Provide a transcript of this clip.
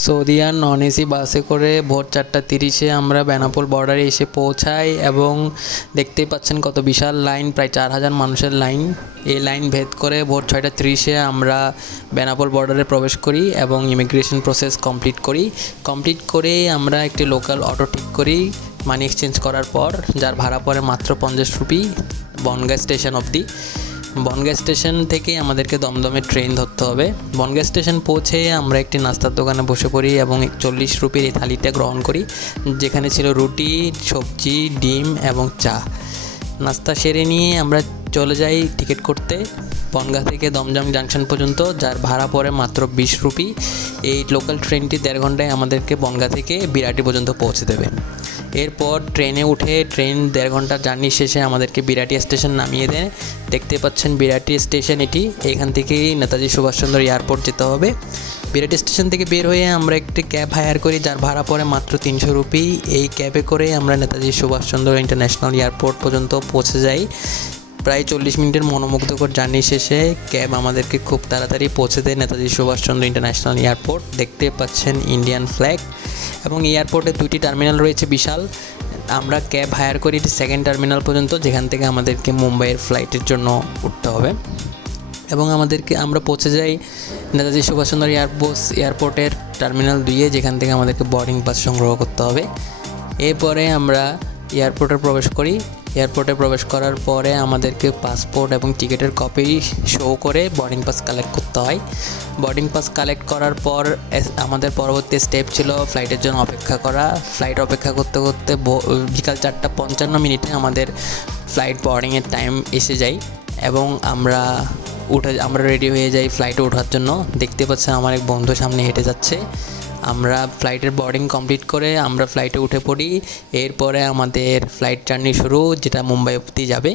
সৌদিয়ান non AC বাসে করে ভোর 4:30 আমরা বেনাপোল বর্ডারে এসে পৌঁছাই এবং দেখতেই পাচ্ছেন কত বিশাল লাইন, প্রায় 4,000 মানুষের লাইন। এই লাইন ভেদ করে ভোর 6:30 আমরা বেনাপোল বর্ডারে প্রবেশ করি এবং ইমিগ্রেশন প্রসেস কমপ্লিট করে আমরা একটি লোকাল অটো ঠিক করি মানি এক্সচেঞ্জ করার পর, যার ভাড়া পড়ে মাত্র 50 রুপি বনগাঁ স্টেশন অবধি। বনগাঁ স্টেশন থেকে আমাদেরকে দমদমে ট্রেন ধরতে হবে। বনগাঁ স্টেশন পৌঁছে আমরা একটি নাস্তার দোকানে বসে পড়ি এবং 40 রুপির এই থালিটা গ্রহণ করি, যেখানে ছিল রুটি, সবজি, ডিম এবং চা। নাস্তা সেরে নিয়ে আমরা চলে যাই টিকিট করতে বনগাঁ থেকে দমদম জাংশন পর্যন্ত, যার ভাড়া পড়ে মাত্র 20 রুপি। এই লোকাল ট্রেনটি 1.5 ঘন্টায় আমাদেরকে বনগাঁ থেকে বিরাটি পর্যন্ত পৌঁছে দেবে। এরপর ট্রেনে উঠে ট্রেন 1.5 ঘন্টার জার্নি শেষে আমাদেরকে বিরাটি স্টেশন নামিয়ে দেয়। দেখতে পাচ্ছেন বিরাটি স্টেশন এটি। এখান থেকেই নেতাজি সুভাষচন্দ্র এয়ারপোর্ট যেতে হবে। বিরাটি স্টেশন থেকে বের হয়ে আমরা একটি ক্যাব হায়ার করি, যার ভাড়া পড়ে মাত্র 300 রুপি। এই ক্যাবে করে আমরা নেতাজি সুভাষচন্দ্র ইন্টারন্যাশনাল এয়ারপোর্ট পর্যন্ত পৌঁছে যাই। প্রায় 40 মিনিটের মনোমুগ্ধকর জার্নি শেষে ক্যাব আমাদেরকে খুব তাড়াতাড়ি পৌঁছে দেয় নেতাজি সুভাষচন্দ্র ইন্টারন্যাশনাল এয়ারপোর্ট। দেখতে পাচ্ছেন ইন্ডিয়ান ফ্ল্যাগ এবং এয়ারপোর্টে 2টি টার্মিনাল রয়েছে বিশাল। আমরা ক্যাব হায়ার করি 2nd টার্মিনাল পর্যন্ত, যেখান থেকে আমাদেরকে মুম্বাইয়ের ফ্লাইটের জন্য উঠতে হবে এবং আমরা পৌঁছে যাই নেতাজি সুভাষচন্দ্র এয়ারপোর্টের টার্মিনাল 2-এ, যেখান থেকে আমাদেরকে বোর্ডিং পাস সংগ্রহ করতে হবে। এরপরে আমরা এয়ারপোর্টে প্রবেশ করার পরে আমাদেরকে পাসপোর্ট এবং টিকিটের কপি শো করে বোর্ডিং পাস কালেক্ট করতে হয়। বোর্ডিং পাস কালেক্ট করার পর আমাদের পরবর্তী স্টেপ ছিল ফ্লাইটের জন্য অপেক্ষা করা। ফ্লাইট অপেক্ষা করতে করতে বিকাল 4:55 আমাদের ফ্লাইট বোর্ডিংয়ের টাইম এসে যায় এবং আমরা রেডি হয়ে যাই ফ্লাইটে ওঠার জন্য। দেখতে পাচ্ছেন আমার এক বন্ধু সামনে হেঁটে যাচ্ছে। আমরা ফ্লাইটের বোর্ডিং কমপ্লিট করে আমরা ফ্লাইটে উঠে পড়ি। এরপরে আমাদের ফ্লাইট জার্নি শুরু, যেটা মুম্বাই অবধি যাবে।